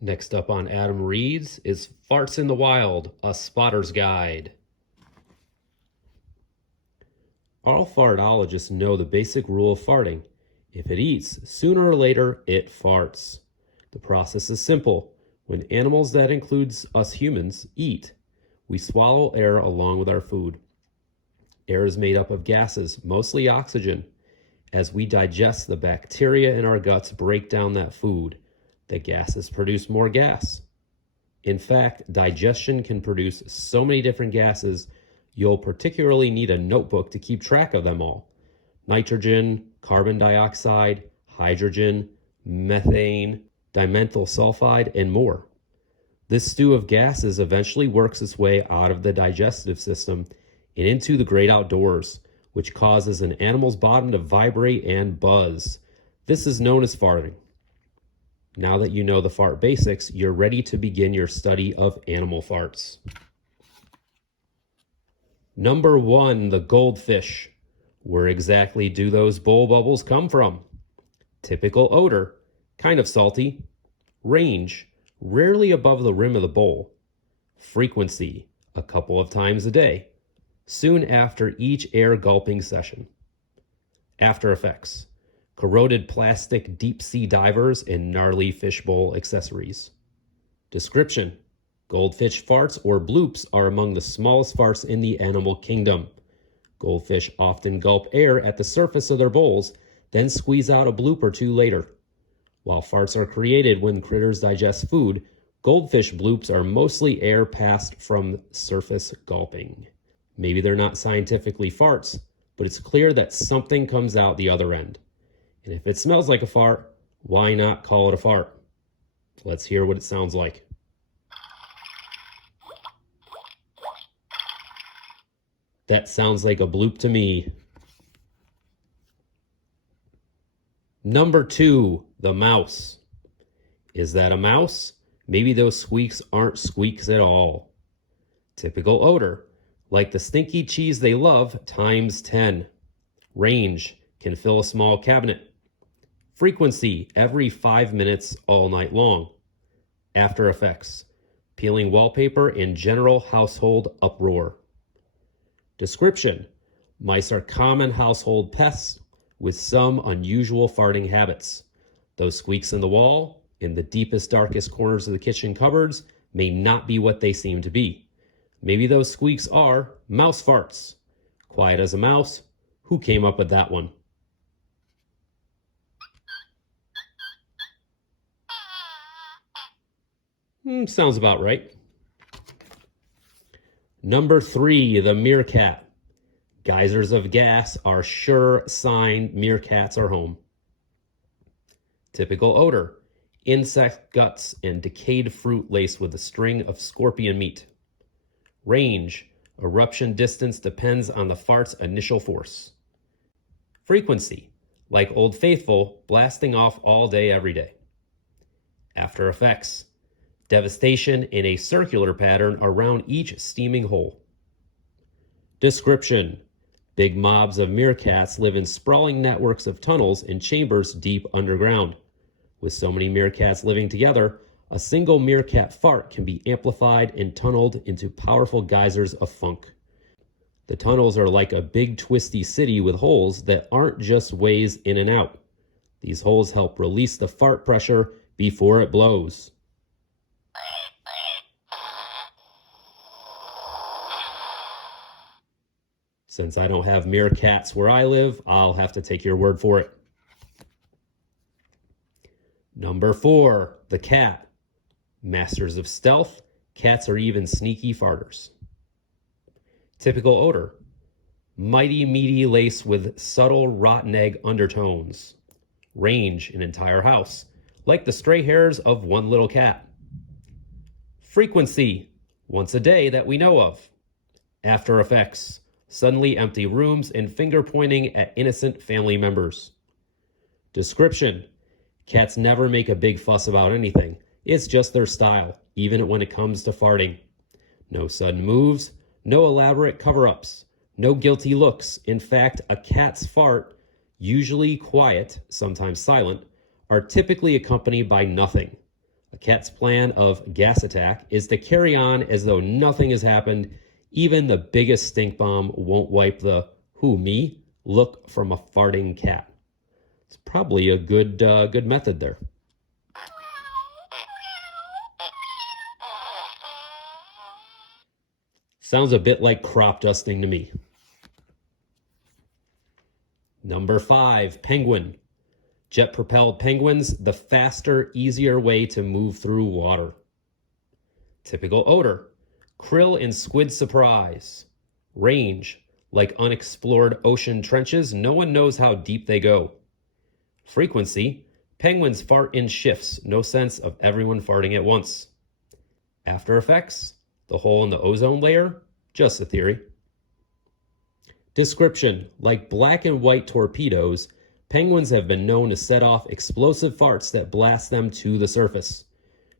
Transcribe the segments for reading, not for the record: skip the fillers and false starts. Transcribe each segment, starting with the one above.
Next up on Adam Reed's is Farts in the Wild, a Spotter's Guide. All fartologists know the basic rule of farting. If it eats, sooner or later it farts. The process is simple. When animals, that includes us humans, eat, we swallow air along with our food. Air is made up of gases, mostly oxygen. As we digest, the bacteria in our guts break down that food. The gases produce more gas. In fact, digestion can produce so many different gases, you'll particularly need a notebook to keep track of them all. Nitrogen, carbon dioxide, hydrogen, methane, dimethyl sulfide, and more. This stew of gases eventually works its way out of the digestive system and into the great outdoors, which causes an animal's bottom to vibrate and buzz. This is known as farting. Now that you know the fart basics, you're ready to begin your study of animal farts. Number 1, the goldfish. Where exactly do those bowl bubbles come from? Typical odor, kind of salty. Range, rarely above the rim of the bowl. Frequency, a couple of times a day, soon after each air gulping session. After effects, corroded plastic deep-sea divers and gnarly fishbowl accessories. Description, goldfish farts or bloops are among the smallest farts in the animal kingdom. Goldfish often gulp air at the surface of their bowls, then squeeze out a bloop or two later. While farts are created when critters digest food, goldfish bloops are mostly air passed from surface gulping. Maybe they're not scientifically farts, but it's clear that something comes out the other end. And if it smells like a fart, why not call it a fart? Let's hear what it sounds like. That sounds like a bloop to me. Number 2, the mouse. Is that a mouse? Maybe those squeaks aren't squeaks at all. Typical odor, like the stinky cheese they love times 10. Range, can fill a small cabinet. Frequency, every 5 minutes all night long. After effects, peeling wallpaper and general household uproar. Description, mice are common household pests with some unusual farting habits. Those squeaks in the wall, in the deepest, darkest corners of the kitchen cupboards, may not be what they seem to be. Maybe those squeaks are mouse farts. Quiet as a mouse. Who came up with that one? Sounds about right. Number 3, the meerkat. Geysers of gas are sure sign meerkats are home. Typical odor, insect guts and decayed fruit laced with a string of scorpion meat. Range, eruption distance depends on the fart's initial force. Frequency, like Old Faithful, blasting off all day every day. After effects, devastation in a circular pattern around each steaming hole. Description, big mobs of meerkats live in sprawling networks of tunnels and chambers deep underground. With so many meerkats living together, a single meerkat fart can be amplified and tunneled into powerful geysers of funk. The tunnels are like a big twisty city with holes that aren't just ways in and out. These holes help release the fart pressure before it blows. Since I don't have meerkats where I live, I'll have to take your word for it. Number 4, the cat. Masters of stealth, cats are even sneaky farters. Typical odor, mighty meaty lace with subtle rotten egg undertones. Range, an entire house, like the stray hairs of one little cat. Frequency, once a day that we know of. After effects, suddenly empty rooms and finger pointing at innocent family members. Description, cats never make a big fuss about anything. It's just their style, even when it comes to farting. No sudden moves, no elaborate cover-ups, no guilty looks. In fact, a cat's fart, usually quiet, sometimes silent, are typically accompanied by nothing. A cat's plan of gas attack is to carry on as though nothing has happened. Even the biggest stink bomb won't wipe the "who, me?" look from a farting cat. It's probably a good method there. Sounds a bit like crop dusting to me. Number 5, penguin. Jet-propelled penguins, the faster, easier way to move through water. Typical odor, krill and squid surprise. Range, like unexplored ocean trenches, no one knows how deep they go. Frequency, penguins fart in shifts, no sense of everyone farting at once. After effects, the hole in the ozone layer, just a theory. Description, like black and white torpedoes, penguins have been known to set off explosive farts that blast them to the surface.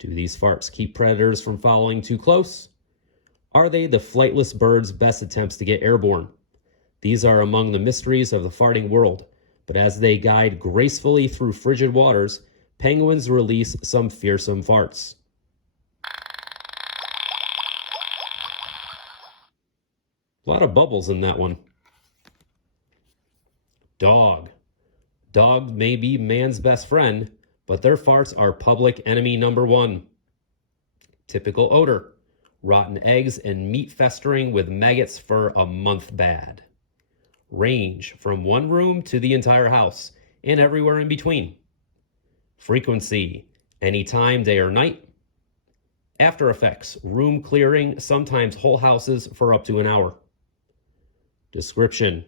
Do these farts keep predators from following too close? Are they the flightless bird's best attempts to get airborne? These are among the mysteries of the farting world, but as they guide gracefully through frigid waters, penguins release some fearsome farts. A lot of bubbles in that one. Dog. Dog may be man's best friend, but their farts are public enemy number 1. Typical odor, rotten eggs and meat festering with maggots for a month bad. Range, from one room to the entire house, and everywhere in between. Frequency, anytime, day or night. After effects, room clearing, sometimes whole houses for up to an hour. Description,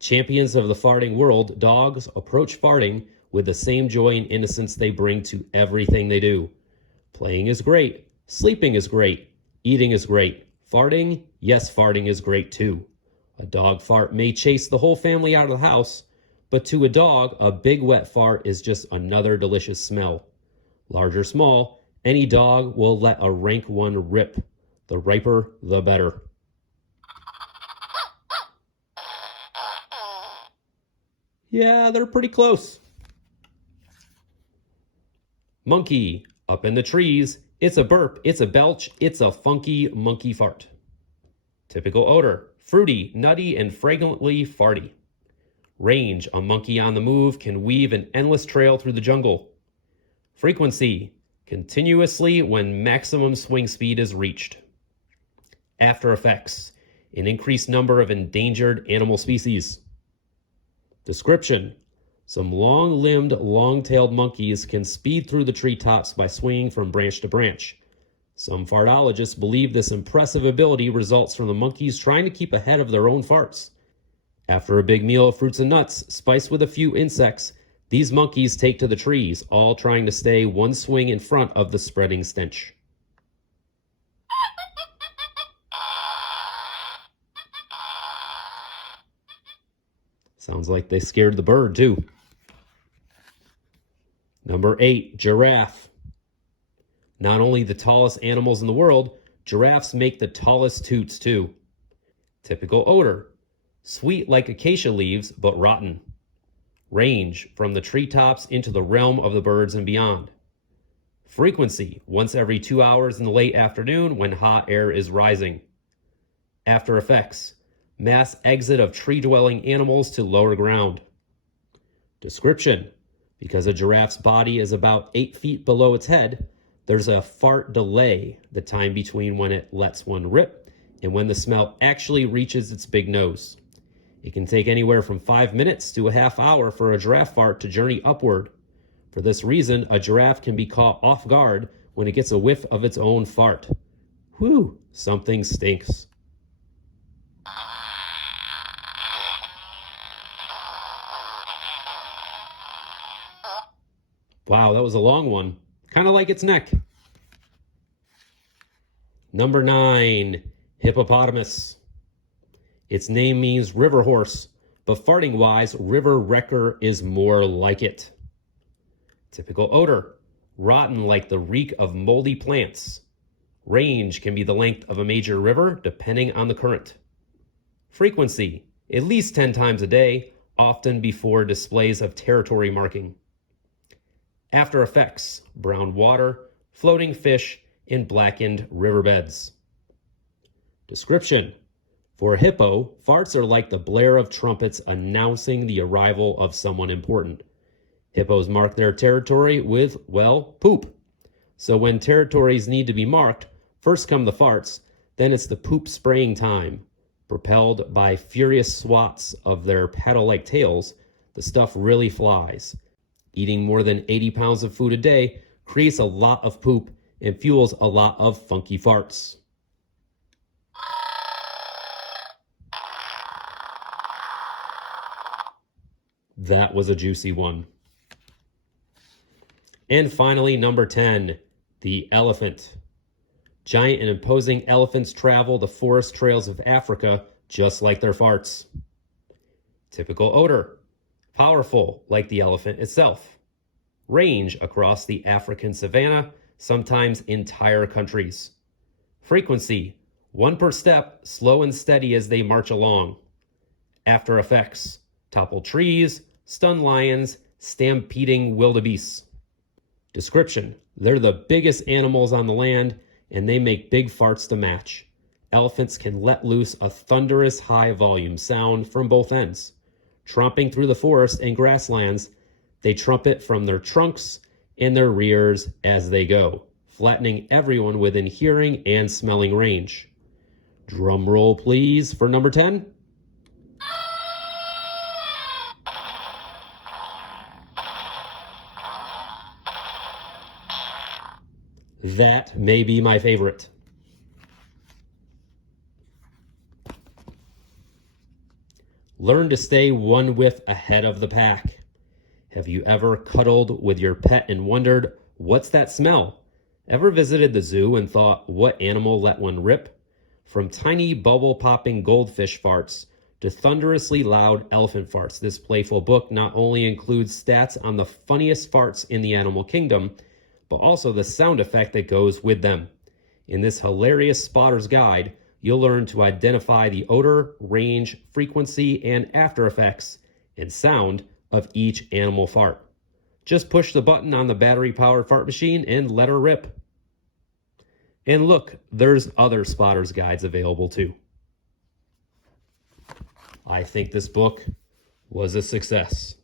champions of the farting world, dogs approach farting with the same joy and innocence they bring to everything they do. Playing is great, sleeping is great, eating is great. Farting, yes, farting is great too. A dog fart may chase the whole family out of the house, but to a dog, a big wet fart is just another delicious smell. Large or small, any dog will let a rank one rip. The riper, the better. Yeah, they're pretty close. Monkey, up in the trees. It's a burp, it's a belch, it's a funky monkey fart. Typical odor, fruity, nutty, and fragrantly farty. Range, a monkey on the move can weave an endless trail through the jungle. Frequency, continuously when maximum swing speed is reached. After effects, an increased number of endangered animal species. Description, some long-limbed, long-tailed monkeys can speed through the treetops by swinging from branch to branch. Some fartologists believe this impressive ability results from the monkeys trying to keep ahead of their own farts. After a big meal of fruits and nuts, spiced with a few insects, these monkeys take to the trees, all trying to stay one swing in front of the spreading stench. Sounds like they scared the bird, too. Number 8, giraffe. Not only the tallest animals in the world, giraffes make the tallest toots, too. Typical odor, sweet like acacia leaves, but rotten. Range, from the treetops into the realm of the birds and beyond. Frequency, once every 2 hours in the late afternoon when hot air is rising. After effects, mass exit of tree-dwelling animals to lower ground. Description, because a giraffe's body is about 8 feet below its head, there's a fart delay, the time between when it lets one rip and when the smell actually reaches its big nose. It can take anywhere from 5 minutes to a half hour for a giraffe fart to journey upward. For this reason, a giraffe can be caught off guard when it gets a whiff of its own fart. Whew, something stinks. Wow, that was a long one. Kind of like its neck. Number 9, hippopotamus. Its name means river horse, but farting-wise, river wrecker is more like it. Typical odor, rotten like the reek of moldy plants. Range can be the length of a major river, depending on the current. Frequency, at least 10 times a day, often before displays of territory marking. After effects, brown water, floating fish, and blackened riverbeds. Description: for a hippo, farts are like the blare of trumpets announcing the arrival of someone important. Hippos mark their territory with, well, poop. So when territories need to be marked, first come the farts, then it's the poop spraying time. Propelled by furious swats of their paddle-like tails, the stuff really flies. Eating more than 80 pounds of food a day creates a lot of poop and fuels a lot of funky farts. That was a juicy one. And finally, number 10, the elephant. Giant and imposing elephants travel the forest trails of Africa just like their farts. Typical odor: powerful like the elephant itself. Range across the African savanna, sometimes entire countries. Frequency: one per step, slow and steady as they march along. After effects: topple trees, stun lions, stampeding wildebeests. Description: they're the biggest animals on the land, and they make big farts to match. Elephants can let loose a thunderous high-volume sound from both ends. Tromping through the forest and grasslands, they trumpet from their trunks and their rears as they go, flattening everyone within hearing and smelling range. Drum roll, please, for number 10. That may be my favorite. Learn to stay one whiff ahead of the pack. Have you ever cuddled with your pet and wondered, what's that smell? Ever visited the zoo and thought, what animal let one rip? From tiny bubble-popping goldfish farts to thunderously loud elephant farts, this playful book not only includes stats on the funniest farts in the animal kingdom, but also the sound effect that goes with them. In this hilarious spotter's guide, you'll learn to identify the odor, range, frequency, and after effects and sound of each animal fart. Just push the button on the battery-powered fart machine and let her rip. And look, there's other spotter's guides available too. I think this book was a success.